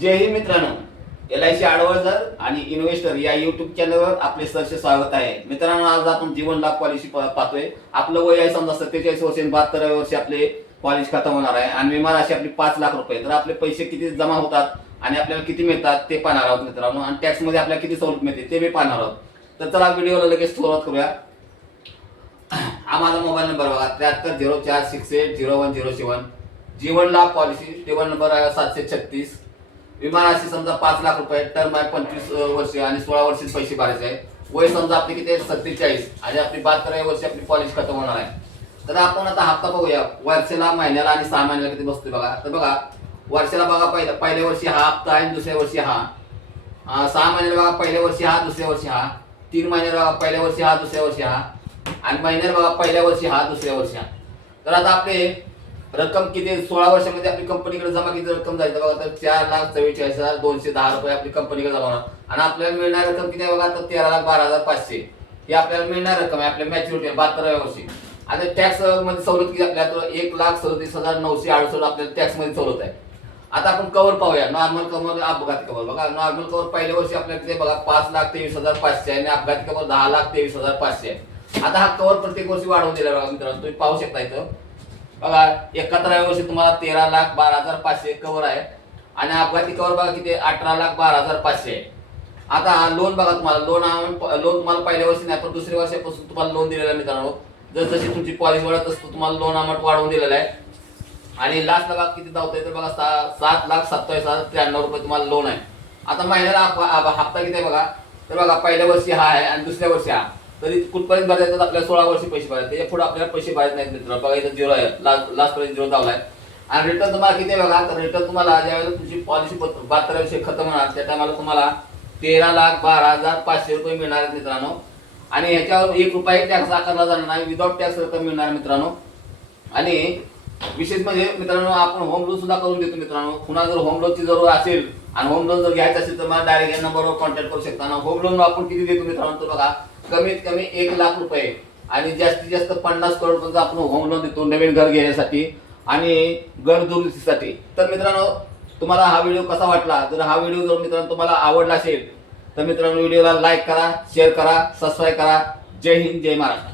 जय हिंद मित्रांनो, LIC adviser आणि investor या युट्यूब चॅनलवर आपले सहर्ष स्वागत आहे. मित्रांनो, आज आपण जीवन लाभ पॉलिसी पाहतोय. आपलं वय आहे समजा 47 वर्ष, 72 वर्ष आपले पॉलिसी खतम होणार आहे आणि विमा राशी आपली 5 लाख रुपये. तर आपले पैसे किती जमा होतात आणि आपल्याला किती मिळतात ते पाहणार आहोत मित्रांनो, आणि टॅक्स मध्ये आपल्याला किती सवलत मिळते ते बी पाहणार आहोत. तर चला व्हिडिओला लगेच सुरुवात करूया. हा माझा मोबाईल नंबर बघा, 7304680107. जीवन लाभ पॉलिसी टेबल नंबर आहे 736. विमा राशी समजा 5 लाख रुपये, टर्म आहे 25 वर्ष आणि 16 वर्षाचे पैसे भरायचे आहे. वय समजा आपली किती आहे 47 आणि आपली 72 वर्षी आपली पॉलिसी खतम होणार आहे. तर आपण आता हप्ता बघूया, वर्षाला, महिन्याला आणि 6 महिन्याला किती बसतोय बघा. तर बघा, वर्षाला बघा पहिल्या वर्षी हा हप्ता आहे, दुसऱ्या वर्षी हा. 6 महिन्याला बघा पहिल्या वर्षी हा, दुसऱ्या वर्षी हा. 3 महिन्याला बघा पहिल्या वर्षी हा, दुसऱ्या वर्षी हा. आणि महिन्याला बघा पहिल्या वर्षी हा, दुसऱ्या वर्षी हा. तर आता आपले रक्कम किती 16 वर्षामध्ये आपली कंपनीकडे जमा किती रक्कम झाली तर बघा, तर 4,44,210 रुपये आपली कंपनीकडे जमा होणार. आणि आपल्याला मिळणार रक्कम किती आहे बघा, तर 13,12,500 ही आपल्याला मिळणार रक्कम आहे आपल्या मॅच्युरिटी 72व्या वर्षी. आणि टॅक्स मध्ये सवलत किती आपल्याला 1,37,968 आपल्याला टॅक्स मध्ये सवलत आहे. आता आपण कव्हर पाहूया. नॉर्मल कव्हर, अपघाती कव्हर बघा. नॉर्मल कव्हर पहिल्या वर्षी आपल्याला किती बघा 5,23,500 आणि अपघाती कव्हर 10,23,500. आता हा कव्हर प्रत्येक वर्षी वाढवून दिला बघा मित्रांनो, तुम्ही पाहू शकता इथं बघा. 71व्या वर्षी तुम्हाला 13,12,500 कव्हर आहे आणि अपघाती कव्हर बघा किती 18,12,500 आहे. आता लोन बघा, तुम्हाला लोन तुम्हाला पहिल्या वर्षी नाही पण दुसऱ्या वर्षापासून तुम्हाला लोन दिलेलं आहे मित्रांनो. जसजशी तुमची पॉलिसी वाढत असतो तुम्हाला लोन अमाऊंट वाढवून दिलेलं आहे. आणि लास्ट बघा किती धावतंय तर बघा 7,27,093 रुपये तुम्हाला लोन आहे. आता महिन्याला हप्ता किती आहे बघा, तर बघा पहिल्या वर्षी हा आहे आणि दुसऱ्या वर्षी हा. तरी कुठपर्यंत भरायचं आपल्याला 16 वर्षी पैसे भरायचे, त्याच्या पुढे आपल्याला पैसे भरायचे नाहीत मित्रांनो. बघा इथं 0 आहे, लास्ट पर्यंत 0 धावलाय. आणि रिटर्न तुम्हाला किती आहे बघा, तर रिटर्न तुम्हाला ज्यावेळेला तुमची पॉलिसी 72 वर्ष खतम होणार त्या टायमाला तुम्हाला 13,12,500 रुपये मिळणार आहेत मित्रांनो. आणि ह्याच्यावर 1 रुपया टॅक्स आकारला जाणार नाही, विदाउट टॅक्स रक्कम मिळणार मित्रांनो. आणि विशेष म्हणजे मित्रांनो, आपण होम लोन सुद्धा करून देतो मित्रांनो. पुन्हा जर होम लोनची जरूर असेल आणि होम लोन जर घ्यायचं असेल तर मला डायरेक्ट या नंबरवर कॉन्टॅक्ट करू शकता. होम लोन आपण किती देतो मित्रांनो, तर बघा कमीत कमी 1 लाख रुपये आणि जास्तीत जास्त 50 करोड आपण होम लोन देतो नवीन घर घेण्यासाठी आणि घर दुरुस्तीसाठी. तर मित्रांनो, तुम्हाला हा व्हिडिओ कसा वाटला, जर हा व्हिडिओ जर मित्रांनो तुम्हाला आवडला असेल तर मित्रांनो व्हिडिओला लाईक करा, शेअर करा, सबस्क्राईब करा. जय हिंद, जय महाराष्ट्र.